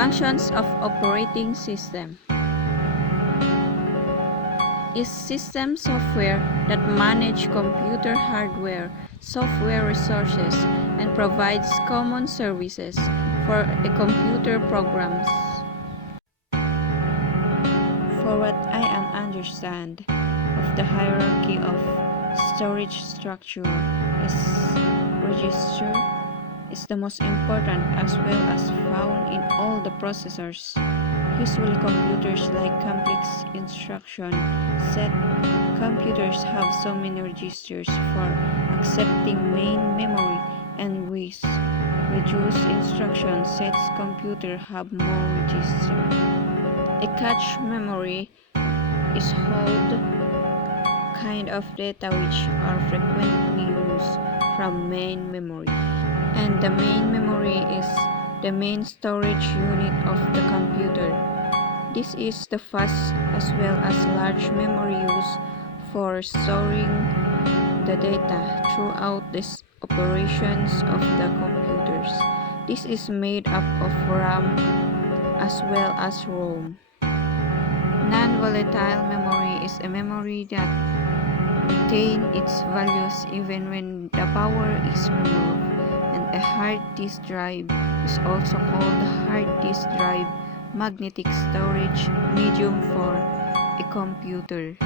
Functions of operating system is system software that manage computer hardware, software resources, and provides common services for a computer programs. For what I am understand of the hierarchy of storage structure is register is the most important as well as found in all the processors. Usually computers like complex instruction set computers have so many registers for accepting main memory, and with reduced instruction sets computer have more registers. A cache memory is hold kind of data which are frequently used from main memory, and the main memory is the main storage unit of the computer. This is the fast as well as large memory used for storing the data throughout the operations of the computers. This is made up of RAM as well as ROM. Non-volatile memory is a memory that retains its values even when the power is removed, and a hard disk drive is also called hard disk drive, magnetic storage medium for a computer. A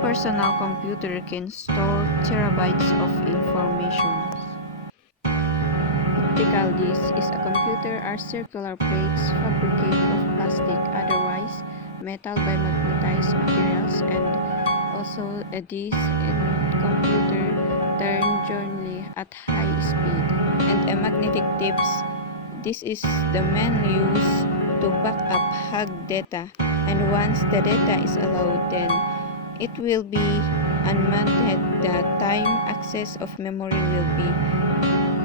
personal computer can store terabytes of information. Optical disc is a computer are circular plates fabricated of plastic, otherwise metal by magnetized materials, and also a disc in computer turn jointly at high speed. And a magnetic tips. This is the mainly used to back up hard data, and once the data is allowed, then it will be unmounted. The time access of memory will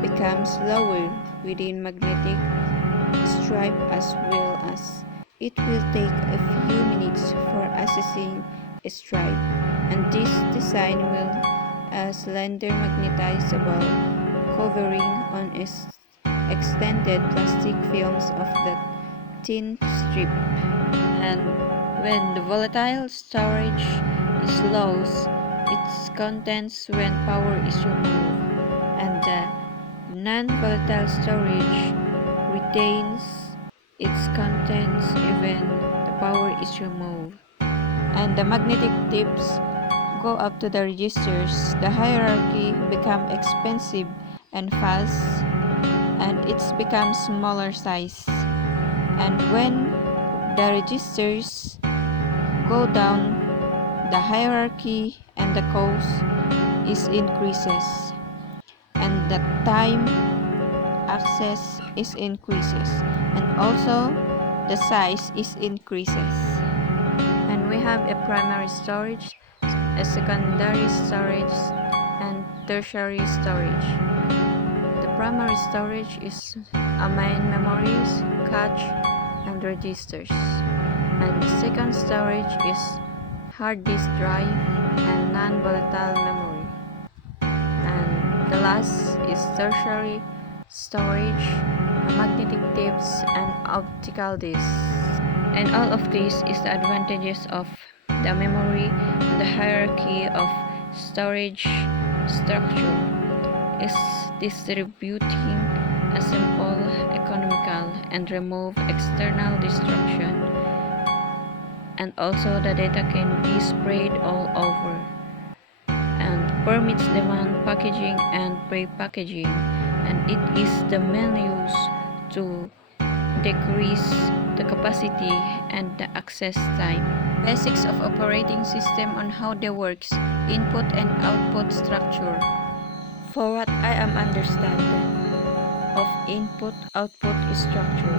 becomes slower within magnetic stripe, as well as it will take a few minutes for accessing a stripe, and this design will a slender magnetizable covering on extended plastic films of the thin strip. And when the volatile storage is lost its contents when power is removed, and the non-volatile storage retains its contents even the power is removed. And the magnetic tips go up to the registers. The hierarchy become expensive and fast, and it's become smaller size. And when the registers go down, the hierarchy and the cost is increases, and the time access is increases, and also the size is increases. And we have a primary storage, a secondary storage, and tertiary storage. The primary storage is a main memories, cache, and registers. And the second storage is hard disk drive and non-volatile memory. And the last is tertiary storage, magnetic tips, and optical discs. And all of this is the advantages of the memory and the hierarchy of storage structure is distributing a simple, economical, and remove external distraction, and also the data can be spread all over, and permits demand packaging and pre-packaging, and it is the main use to decrease the capacity and the access time. Basics of operating system on how they works, input and output structure. For what I am understanding of input-output structure,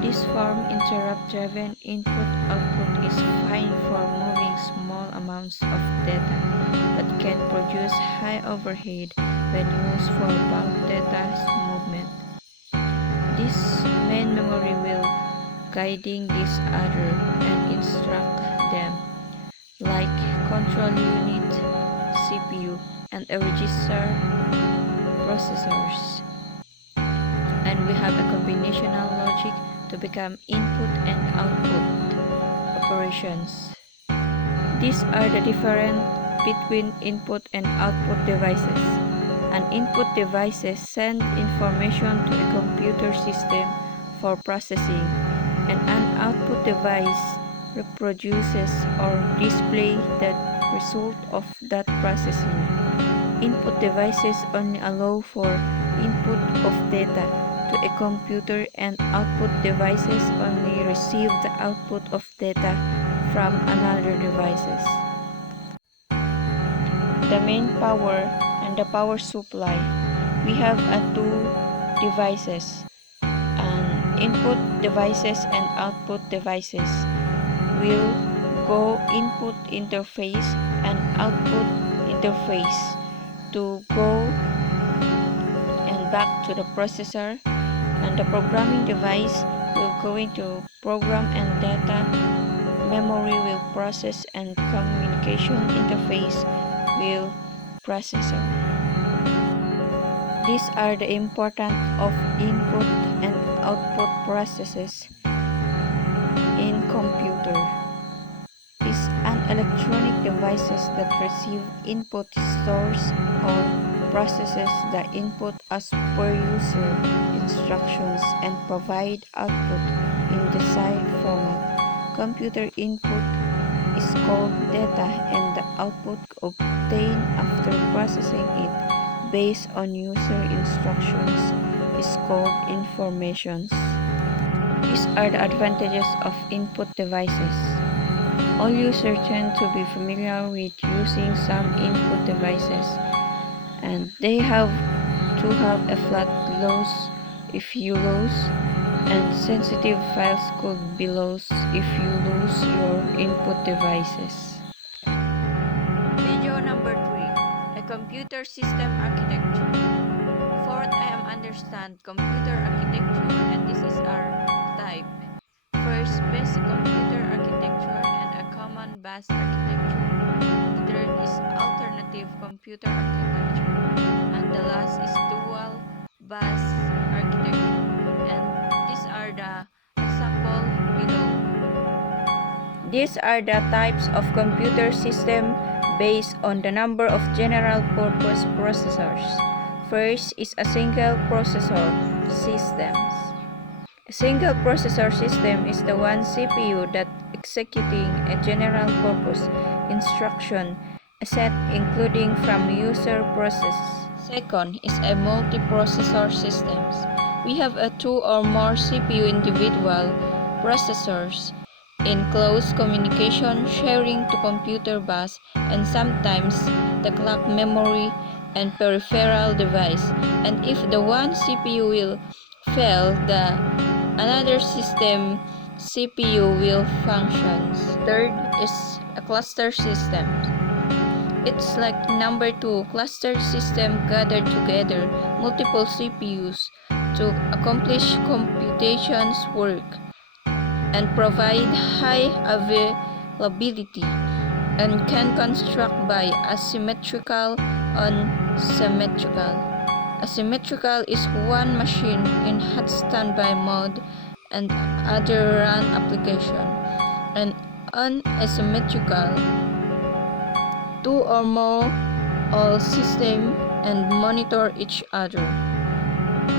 this form interrupt-driven input-output is fine for moving small amounts of data, but can produce high overhead when used for bulk data movement. This main memory will guiding this other and instruct them, like control unit, CPU, and a register processors. And we have a combinational logic to become input and output operations. These are the difference between input and output devices. An input device sends information to a computer system for processing, and an output device reproduces or displays the result of that processing. Input devices only allow for input of data to a computer, and output devices only receive the output of data from another devices. The main power and the power supply. We have two devices, input devices and output devices. Will go input interface and output interface to go and back to the processor, and the programming device will go into program and data. Memory will process, and communication interface will processor. These are the importance of input and output processes in computer. Is an electronic devices that receive input, stores or processes the input as per user instructions, and provide output in desired format. Computer input is called data, and the output obtained after processing it based on user instructions is called informations. These are the advantages of input devices. All users tend to be familiar with using some input devices, and they have to have a flat loss if you lose, and sensitive files could be lost if you lose your input devices. Video number 3. A computer system architecture. Fourth, I am understand computer architecture, and this is our type. First, basic computer architecture and a common bus architecture. The third is alternative computer architecture, and the last is dual bus architecture. And these are the example below. These are the types of computer system based on the number of general purpose processors. First is a single processor systems. A single processor system is the one CPU that executing a general purpose instruction, a set including from user process. Second is a multiprocessor systems. We have a two or more CPU individual processors in close communication, sharing to computer bus and sometimes the clock, memory and peripheral device. And if the one CPU will fail, the another system CPU will function. Third is a cluster system. It's like number 2, clustered system gathered together multiple CPUs to accomplish computations work and provide high availability, and can construct by asymmetrical and symmetrical. Asymmetrical is one machine in hot standby mode and other run application, and asymmetrical, two or more all system and monitor each other.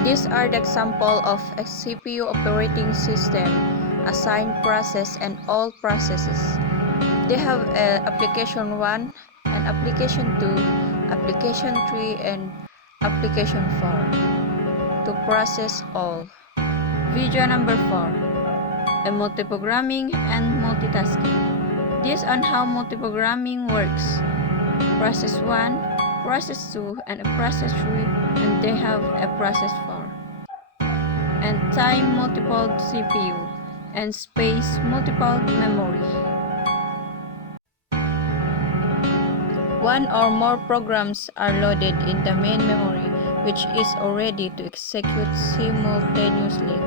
These are the example of a CPU operating system, assigned process and all processes. They have application 1 and application 2, application 3 and application 4 to process all. Video number 4. A multiprogramming and multitasking. This on how multiprogramming works. Process 1, process 2 and a process 3, and they have a process 4. And time multiple CPU and space multiple memory. One or more programs are loaded in the main memory, which is already to execute simultaneously.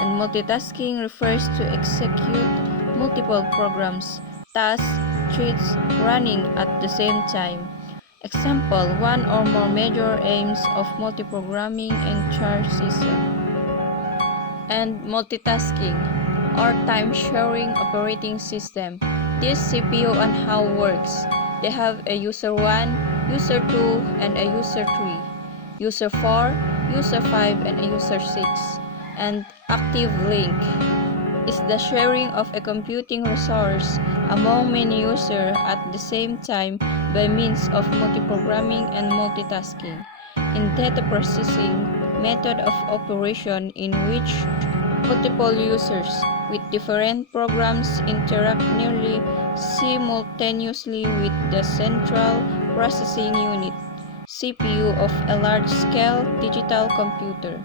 And multitasking refers to execute multiple programs, tasks, threads running at the same time. Example, one or more major aims of multiprogramming and charge system. and multitasking, or time-sharing operating system. This CPU and how works. They have a user 1, user 2, and a user 3, user 4, user 5, and a user 6, and active link is the sharing of a computing resource among many users at the same time by means of multiprogramming and multitasking. In data processing, method of operation in which multiple users with different programs interact nearly simultaneously with the central processing unit (CPU) of a large-scale digital computer.